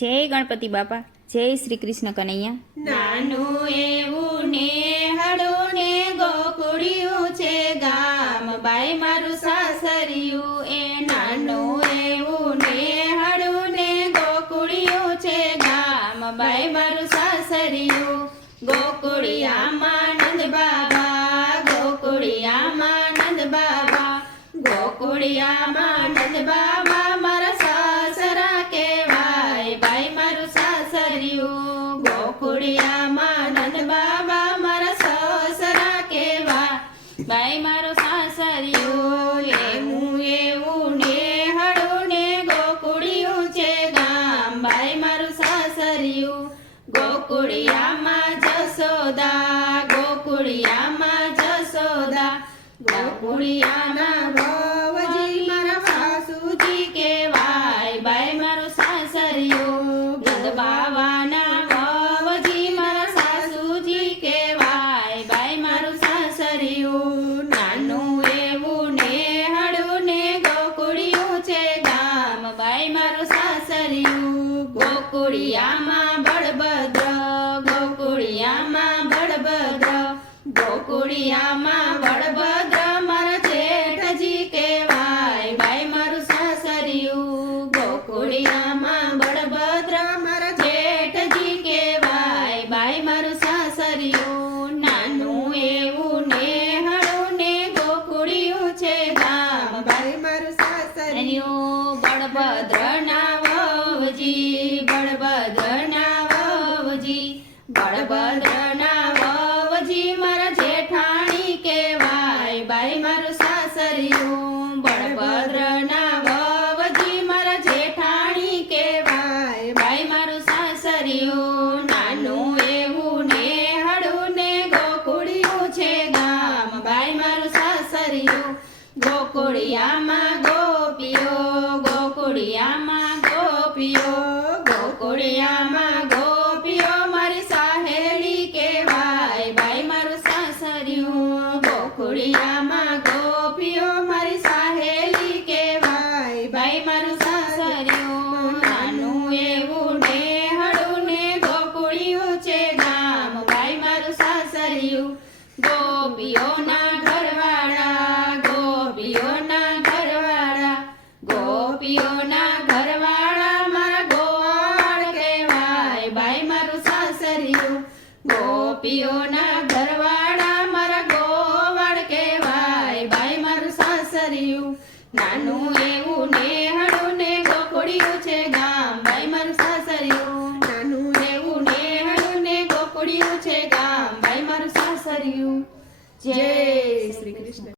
જય ગણપતિ બાપા, જય શ્રી કૃષ્ણ કનૈયા. નાનું એવું નેહડું ને ગોકુળિયું છે ગામ, બાઈ મારું સાસરિયું. એ નાનું એવું નેહડું ને ગોકુળિયું છે ગામ, બાઈ મારું સાસરિયું. ગોકુળિયામાં નંદ બાબા, ગોકુળિયામાં નંદ બાબા, ગોકુળિયામાં નંદ બાબા મારા સાસરા કહેવાય, બાઈ મારું સાસરિયું. ગોકુળિયામાં નંદ બાબા મારા સાસરા કહેવાય, બાઈ મારું સાસરિયું. એવું નેહડું ને ગોકુળિયું છે ગામ, બાઈ મારું સાસરિયું. ગોકુળિયામાં જસોદા, ગોકુળિયામાં જસોદા, ગોકુળિયાના ભવજી મારા સાસુજી કહેવાય, બાઈ મારું સાસરિયું. નંદ બાવાના ભવજી મારા સાસુજી કહેવાય, બાઈ મારું સાસરિયું. નાનું એવું નેહડું ને ગોકુળિયું છે ગામ, બાઈ મારું સાસરિયું. ગોકુળિયામાં બળભદ્ર, ગોકુળિયામાં બળભદ્ર, ગોકુળિયામાં બળભદ્ર મારા જેઠજી કહેવાય, બાઈ મારું સાસરિયું. ગોકુળિયામાં બળભદ્ર મારા જેઠજી કહેવાય, બાઈ મારું સાસરિયું. નાનું એવું નેહડું ને ગોકુળિયું છે ગામ, બાઈ મારું સાસરિયું. બળભદ્રના વવજી, બળભદ્રના વવજી, બળભદ્રના વવજી મારા જેઠાણી કહેવાય, બાઈ મારું સાસરિયું. બળભદ્રના વવજી મારા જેઠાણી કહેવાય, બાઈ મારું સાસરિયું. નાનું એવું નેહડું ને ગોકુળિયું છે ગામ, બાઈ મારું સાસરિયું. ગોકુળિયામાં ગોપીઓ, ગોકુળિયામાં ગોપીઓ, ગોકુળિયામાં ગોપીઓ મારી સાહેલી કહેવાય, બાઈ મારું સાસરિયું. ગોકુળિયામાં ગોપીઓ મારી સાહેલી કહેવાય, બાઈ મારું સાસરિયું. નાનું એવું નેહડું ને ગોકુળિયું છે ગામ, બાઈ મારું સાસરિયું. ગોપીઓના ઘરવાળા, ગોપીઓના ઘરવાળા, ગોપીઓના ઘરવાળા મારા ગોવાળ કહેવાય, બાઈ મારું સાસરિયું. ગોપીઓના ઘરવાળા મારા ગોવાળ કહેવાય, બાઈ મારું સાસરિયું. નાનું એવું નેહડું ને ગોકુળિયું છે ગામ, બાઈ મારું સાસરિયું. નાનું એવું નેહડું ને ગોકુળિયું છે ગામ, બાઈ મારું સાસરિયું. જય શ્રી કૃષ્ણ.